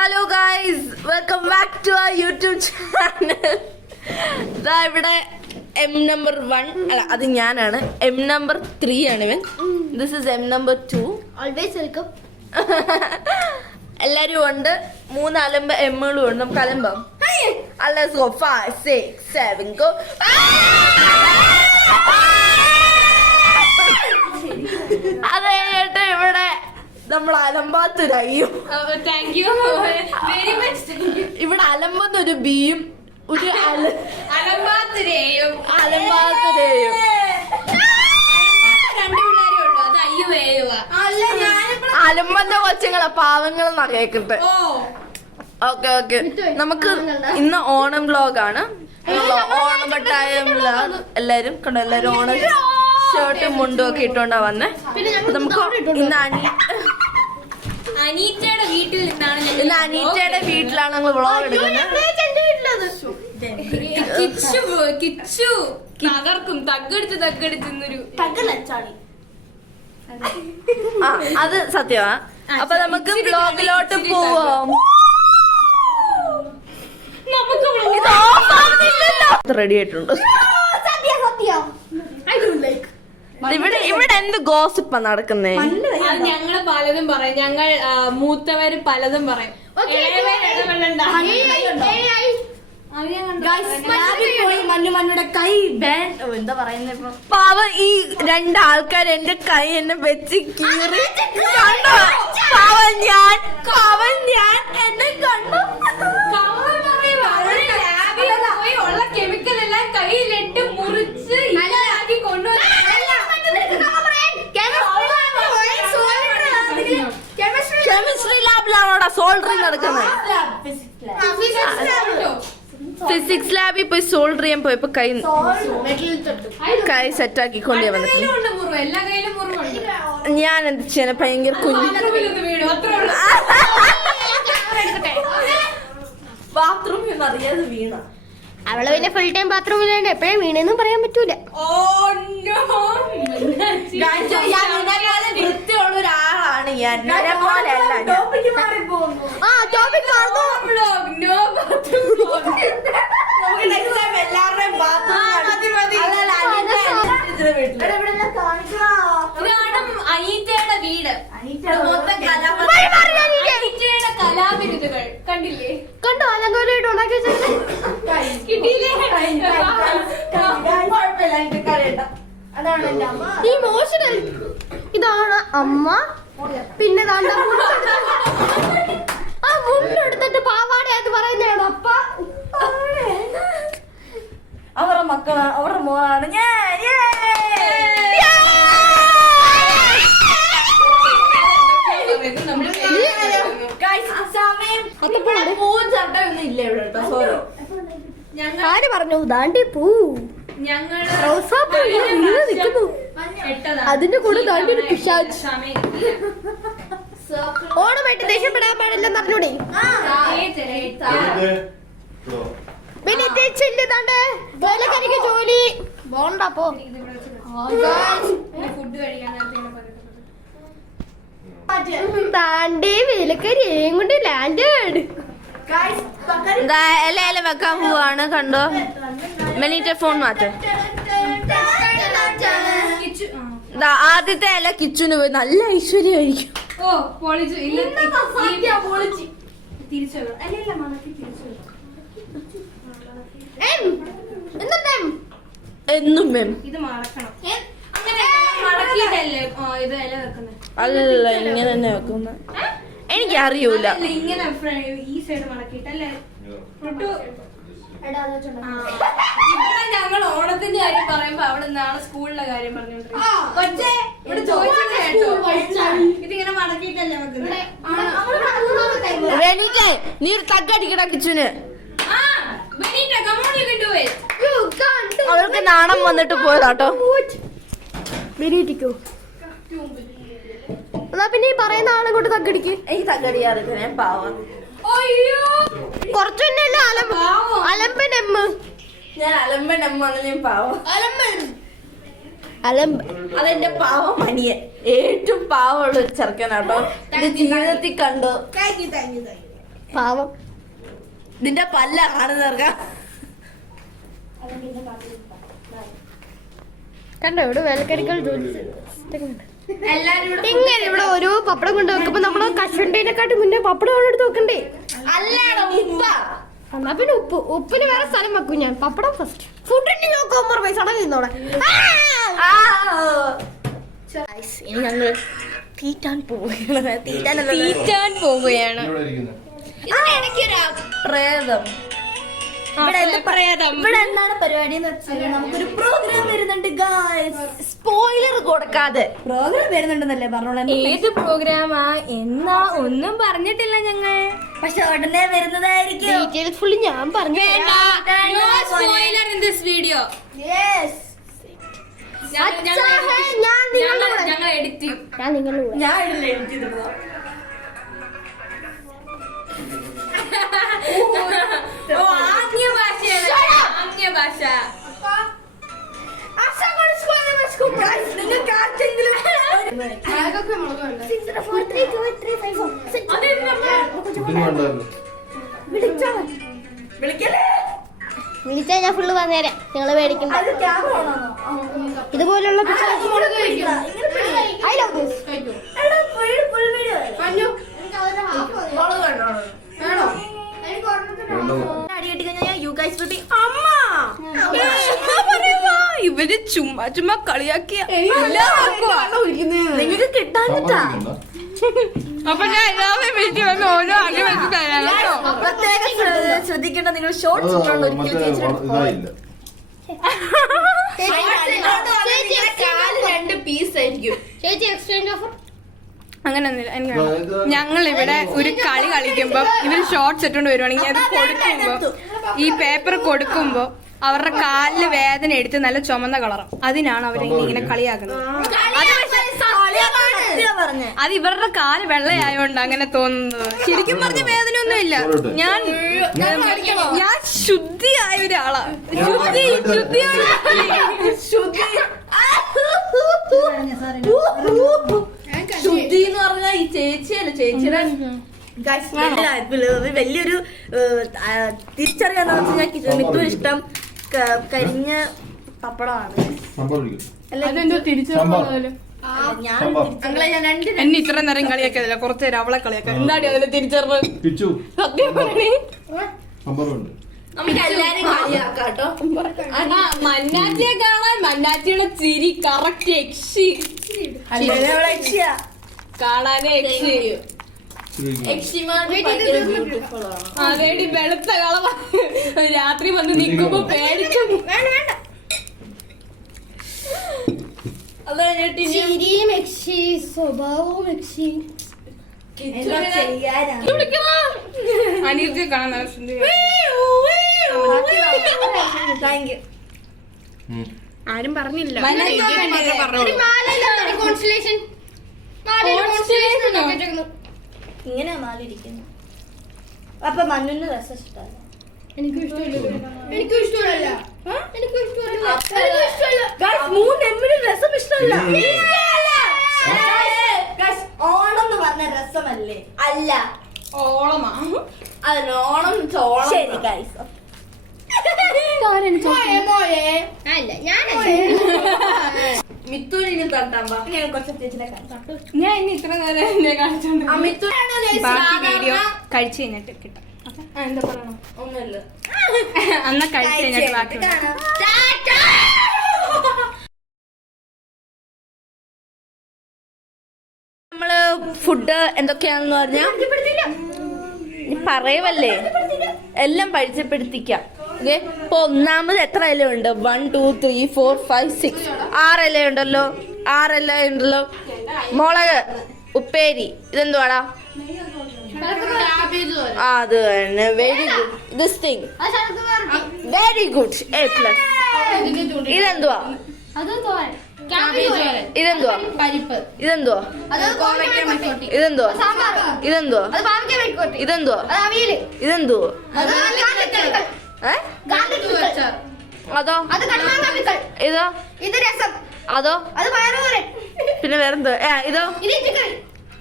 Hello guys, welcome back to our YouTube channel. ഇതാ ഇവിടെ M number 1 അല്ല, അത് ഞാനാണ്. എം നമ്പർ 3 ആണ് ഇവൻ. This is M number 2. Always welcome. എല്ലാരും ഉണ്ട്. 3 അലമ്പ എമ്മുകളും ഉണ്ട്. നമുക്ക് അലമ്പാം. അല്ല, 5 6 7 ഗോ. അത് കഴിഞ്ഞിട്ട് ഇവിടെ നമ്മൾ അലമ്പാത്തൊരയ്യും. ഇവിടെ അലമ്പത്തൊരു ബിയും ഒരു അലമ്പാത്തുരയും അലമ്പന്റെ കൊച്ചുങ്ങളെ പാവങ്ങളെന്നാ കേക്കട്ടെ. ഓക്കെ ഓക്കെ, നമുക്ക് ഇന്ന് ഓണം വ്ലോഗാണ്. ഓണം മിഠായി എല്ലാരും കണ്ടോ, എല്ലാരും ഓണം ഷർട്ടും മുണ്ടും ഒക്കെ ഇട്ടോണ്ടാ വന്നേ. നമുക്ക് ഇന്ന് അനീറ്റയുടെ വീട്ടിലാണ് ഞങ്ങൾ വ്ളോഗ് എടുക്കുന്നത്. അത് സത്യമാ. അപ്പൊ നമുക്ക് വ്ളോഗിലോട്ട് പോവാം. റെഡി ആയിട്ടുണ്ട്. ഇവിടെ എന്ത് ഗോസിപ്പാ നടക്കുന്നേ? ഞങ്ങള് പലതും പറയും. ഞങ്ങൾ മൂത്തവര് പലതും പറയും. മഞ്ഞുടെ കൈ എന്താ പറയുന്നത് ഇപ്പൊ? പാവ ഈ 2 ആൾക്കാർ എന്റെ കൈ എന്നെ വെച്ച് കീറി. പാവൻ ഞാൻ എന്നെ കണ്ടു. ഉള്ള കെമിക്കൽ എല്ലാം കയ്യിലിട്ട് മുറിച്ച് ഇല്ലാക്കി കൊണ്ടുവന്ന് കെമിസ്ട്രി ലാബിലാണോടാ സോൾഡറിങ് നടക്കുന്നത്? ഫിസിക്സ് ലാബിൽ പോയി സോൾഡർ ചെയ്യാൻ പോയപ്പോ കൈ സെറ്റാക്കി കൊണ്ടേ വന്നിട്ട് ഞാൻ എന്ത് ചെയ്യാൻ? ഭയങ്കര ബാത്റൂമിൽ അറിയാതെ വീണ. അവള് പിന്നെ ഫുൾ ടൈം ബാത്റൂമിലാണ്. എപ്പോഴും വീണെന്നും പറയാൻ പറ്റൂല. വൃത്തിയുള്ള ഒരാളാണ് ഞാൻ. അനീറ്റയുടെ വീട്, കലാവിരുതുകൾ കണ്ടില്ലേ? കണ്ടോ അലങ്കോലമായിട്ട് ഉണ്ടാക്കി ഈ മോശം. ഇതാണ് അമ്മ. പിന്നെ ആ മുണ്ടെടുത്തിട്ട് പാവാടയായിട്ട് പറയുന്നതാണ് അപ്പ. അവരുടെ മക്കളാണ്, അവരുടെ മോളാണ് ഞാൻ. ആര് പറഞ്ഞു? ദാണ്ടി പൂ, അതിന്റെ കൂടെ ദാണ്ടി ഒരു പിശാച്. ഓണമായിട്ട് ദേഷ്യപ്പെടാൻ പാടില്ലെന്ന് പറഞ്ഞൂടെ? പിന്നെ വേലക്കാരിക്ക് ജോലി പോണ്ട. പോ താണ്ടി വേലക്കാരിയേയും കൊണ്ട് ലാൻഡ് ഇല വെക്കാൻ പോവാണ്. കണ്ടോ, മെനീറ്റ ഫോൺ മാറ്റ. ആദ്യത്തെ ഇല കിച്ചുന് പോയി. നല്ല ഐശ്വര്യമായിരിക്കും. എന്നും ഇത് മറക്കണം. അല്ല, ഇങ്ങനെ തന്നെ വെക്കുന്ന. എനിക്ക് അറിയൂല. ഇങ്ങനെ ഈ സൈഡ് മടക്കിട്ടല്ലേ. ഇവിടെ ഞങ്ങൾ ഓണത്തിന്റെ കാര്യം പറയുമ്പോ അവിടെ നിന്നാണ് സ്കൂളിലെ കാര്യം പറഞ്ഞോണ്ടിരിക്കുന്നത്. ഇതിങ്ങനെ മടക്കിട്ടല്ലേ നീ ഒരു തക്കടിക്കട കിച്ചുന്. അവൾക്ക് നാണം വന്നിട്ട് പോയതാട്ടോ. എന്നാ പിന്നെ ഈ പറയുന്ന ആളെ കൊണ്ട് തക്കടിക്ക്. എനിക്ക് തക്കടിയാറില്ല, ഞാൻ പാവം. കൊറച്ചു അലമ്പനമ്മ. ഞാൻ അലമ്പനമ്മ, ഞാൻ പാവം. അലമ്പ് അതെന്റെ പാവം മണിയൻ. ഏറ്റവും പാവമുള്ള ഒരു ചെറുക്കനാട്ടോ എന്റെ ജീവിതത്തിൽ കണ്ടു. പാവം. നിന്റെ പല്ല കാണുന്നവർക്ക് കണ്ടോ ഇവിടെ വേലക്കാരികൾ എല്ലാരും കൂടെ ഇങ്ങനെ ഇവിടെ ഓരോ പപ്പടം കൊണ്ട് വെക്കുമ്പോ നമ്മള് കഷണ്ടേനെക്കാട്ടി മുന്നേ പപ്പടം അവിടെ എടുത്ത് വെക്കണ്ടേ? അല്ലാടോ ഉപ്പ. എന്നാ പിന്നെ ഉപ്പിന് വേറെ സ്ഥലം വെക്കും ഞാൻ. പപ്പടം ഫസ്റ്റ്. ഫുഡിന് നോക്കുമ്പോ പൈസ അടങ്ങിന്നോടെ. ഇനി ഞങ്ങൾ തീറ്റാൻ പോവുകയാണ്. തീറ്റാൻ പോവുകയാണ്. ഇതിനിടയ്ക്കൊരു പ്രേതം. ഇവിടെ എന്താണ് പരിപാടി എന്ന് വെച്ചാൽ നമുക്കൊരു പ്രോഗ്രാം വരുന്നുണ്ട് ഗായ്സ്. സ്പോയിലർ കൊടുക്കാതെ പ്രോഗ്രാം വരുന്നുണ്ടെന്നല്ലേ പറഞ്ഞോളൂ. ഏത് പ്രോഗ്രാമാ എന്നാ ഒന്നും പറഞ്ഞിട്ടില്ല ഞങ്ങൾ. പക്ഷെ ഉടനെ വരുന്നതായിരിക്കും. ഡീറ്റെയിൽസ് ഫുള്ള് ഞാൻ പറഞ്ഞു. Spoiler in this video. ഞങ്ങൾ എഡിറ്റ് ചെയ്യും. ഞാൻ നിങ്ങളുടെ കൂടെ. ഞാൻ ഇതിൽ edit ചെയ്തിട്ടുള്ളതാ. ഓ ആംഗ്യ ഭാഷയാണ്. ആംഗ്യ ഭാഷ. നിങ്ങൾക്ക് ആർക്കെങ്കിലും വിളിക്കല്ലേ? വിളിച്ചാ ഞാൻ ഫുള്ള് വന്നേരാം. നിങ്ങള് മേടിക്കണ്ട. അത് ക്യാമറ ഓണാണോ? ഇതുപോലുള്ള I love this. എടാ, full video അല്ലേ? ഇവര് ചുമ്മാ ചുമ്മാ കളിയാക്കിയ നിങ്ങൾക്ക് കിട്ടാനിട്ടാ. അപ്പൊ ഞാൻ എല്ലാവരും വീട്ടിൽ വന്ന് ഓരോ അടി വെച്ച് തരാം കേട്ടോ. പ്രത്യേകം ശ്രദ്ധിക്കേണ്ട, നിങ്ങൾ ഷോർട്സ് ഇട്ടുള്ള ഒരിക്കലും രണ്ട് പീസ് ആയിരിക്കും. ചേച്ചി എക്സ്ചേഞ്ച് ഓഫർ അങ്ങനെയൊന്നുമില്ല. ഞങ്ങൾ ഇവിടെ ഒരു കളി കളിക്കുമ്പോ ഇവര് ഷോർട്സ് ഇട്ടുകൊണ്ട് വരുവാണെങ്കിൽ അത് കൊടുക്കുമ്പോ ഈ പേപ്പർ കൊടുക്കുമ്പോ അവരുടെ കാലില് വേദന എടുത്ത് നല്ല ചുമന്ന കളറും. അതിനാണ് അവരിങ്ങനെ കളിയാക്കുന്നത്. അത് ഇവരുടെ കാല് വെള്ളയായോണ്ട് അങ്ങനെ തോന്നുന്നത്. ശരിക്കും പറഞ്ഞ വേദന ഒന്നുമില്ല. ഞാൻ ശുദ്ധിയായ ഒരാളാ. ശുദ്ധി എന്ന് പറഞ്ഞാൽ ഈ ചേച്ചിയല്ല, ചേച്ചിയുടെ വലിയൊരു തിരിച്ചറിയാന്ന് വെച്ചാൽ മിത്തു ഇഷ്ടം കരിഞ്ഞ പപ്പടമാണ്. എന്നെ ഇത്ര നേരം കളിയാക്കിയതല്ല, കുറച്ചു നേരം അവളെ കളിയാക്കാം. എന്താടി അതിൽ തിരിച്ചറിഞ്ഞത്? സത്യം പറയണേ. നമുക്ക് എല്ലാരും കളിയാക്കാട്ടോ. മന്നാറ്റിയെ കാണാൻ മന്നാറ്റിയുടെ ചിരി കറക്റ്റ് യക്ഷി കാണാനേ യക്ഷി. അതേടി വെളുത്ത കളവ രാത്രി വന്ന് നിൽക്കുമ്പോ പേടിച്ചു. ചിരിയും യക്ഷി, സ്വഭാവവും യക്ഷി. അനിയത്തിയെ കാണാൻ നല്ല സുന്ദരി. ആരും പറഞ്ഞില്ല. ഇങ്ങനെ മാലിരിക്കുന്നു. അപ്പൊ മഞ്ഞുന്ന രസം ഇഷ്ടമല്ല. എനിക്കും ഇഷ്ടമല്ല. രസം ഇഷ്ടമല്ല. ഓണം എന്ന് പറഞ്ഞ രസമല്ലേ? അല്ല, ഓളമാ. അതിന് ഓണം ചോളം. ശരി ഗൈസ്, മിത്തുവിന് തട്ടാൻ കുറച്ച് ചേച്ചിനെ കാണിച്ചു. ഞാൻ ഇനി ഇത്ര നേരം എന്നെ കാണിച്ചോണ്ട് ബാക്കി വീഡിയോ മിത്തു കഴിച്ചു കഴിഞ്ഞിട്ട് കിട്ടാം. എന്താ പറയണോ? ഒന്നുമില്ല. അന്ന കഴിച്ചു കഴിഞ്ഞിട്ട് ബാക്കി നമ്മള് ഫുഡ് എന്തൊക്കെയാണെന്ന് പറഞ്ഞാ പറയുമല്ലേ, എല്ലാം പരിചയപ്പെടുത്തിക്കാം. ഓക്കെ, ഇപ്പൊ ഒന്നാമത് എത്ര ഇല ഉണ്ട്? 1 2 3 4 5 6 6 ഇല ഉണ്ടല്ലോ. 6 ഇല ഉണ്ടല്ലോ. മുളക്, ഉപ്പേരി, ഇതെന്തുവാടാ? അത് തന്നെ. Very good. This thing very good. A+. ഇതെന്തുവാ? ഇതെന്തുവാ? ഇതെന്തുവാ? ഇതെന്തുവാ? ഇതെന്തുവാ? ഇതെന്തുവാ? ഇതെന്തുവാ? അതോ? ഇതോ? അതോ? പിന്നെ വേറെന്തോ? ഇതോ?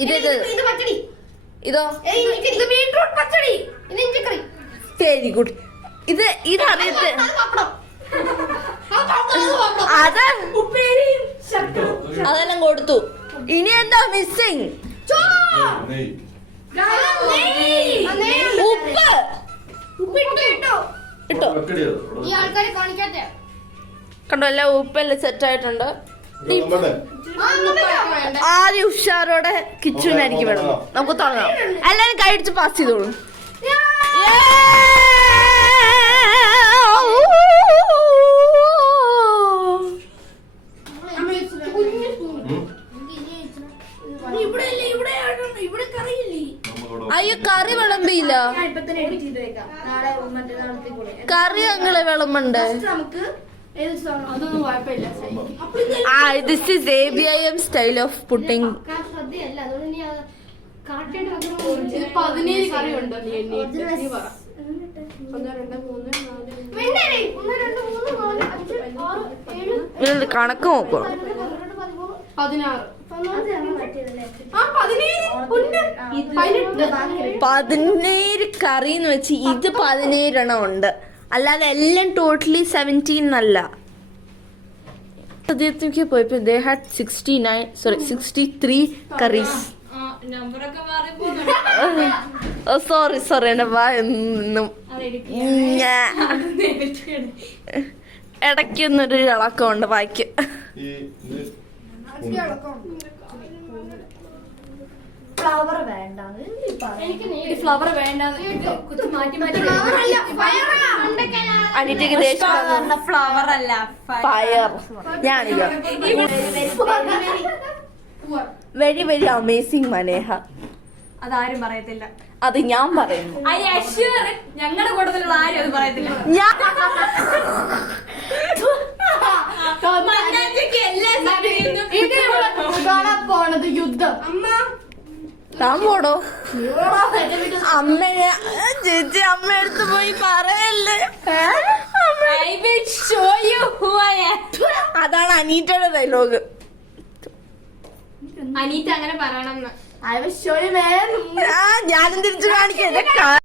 ഇത് ഇതോ? Very good. ഇതറിയത്ത് അത് അതെല്ലാം കൊടുത്തു. ഇനി എന്താ മിസ്സിങ്? ഉപ്പ് ഇട്ടോ ഈ ആൾക്കാരെ കാണിക്കാത്തെ കണ്ടോ? എല്ലാം ഉപ്പെല്ലാം സെറ്റ് ആയിട്ടുണ്ട്. ആദ്യം ഉഷാറോടെ കിച്ചുവിനായിരിക്കും വേണം. നമുക്ക് തുടങ്ങാം. എല്ലാരും കൈയടിച്ച് പാസ് ചെയ്തോളൂ. അയ്യോ കറി വിളമ്പിയില്ല. കറി ഞങ്ങള് വിളമ്പണ്ട്. This is ABIM style of pudding. സദ്യയല്ല, അതുകൊണ്ട് നീ കറക്റ്റായിട്ട് 17 കറിയുണ്ട്. കണക്ക് നോക്കുക. 17 കറി എന്ന് വെച്ച് ഇത് 17 ഉണ്ട്. അല്ലാതെ എല്ലാം ടോട്ടലി 17 അല്ല. സദ്യത്തേക്ക് പോയപ്പോ they had 63 കറീസ്. സോറി എന്റെ വായൊന്നും ഇടയ്ക്കൊന്നൊരു ഇളക്കമുണ്ട് വായിക്ക്. ഫ്ലവർ വേണ്ട. അനിറ്റയ്ക്ക് ദേഷ്യം. ഫ്ലവർ അല്ല, ഫയർ. ഞാനില്ല. വെരി വെരി അമേസിങ് മനേഹ. അതാരും പറയത്തില്ല. അത് ഞാൻ പറയുന്നു. ഞങ്ങളുടെ കൂട്ടത്തിലുള്ള ആരും അത് പറയത്തില്ല. ഞാൻ പോണത് യുദ്ധം. താൻ പോടോ. അമ്മയെ ചേച്ചി അമ്മ അടുത്ത് പോയി പറയല്ലേ. അതാണ് അനീറ്റയുടെ ഡയലോഗ്. അനീറ്റ അങ്ങനെ പറയണം. ഞാനും തിരിച്ചു കാണിക്കാം.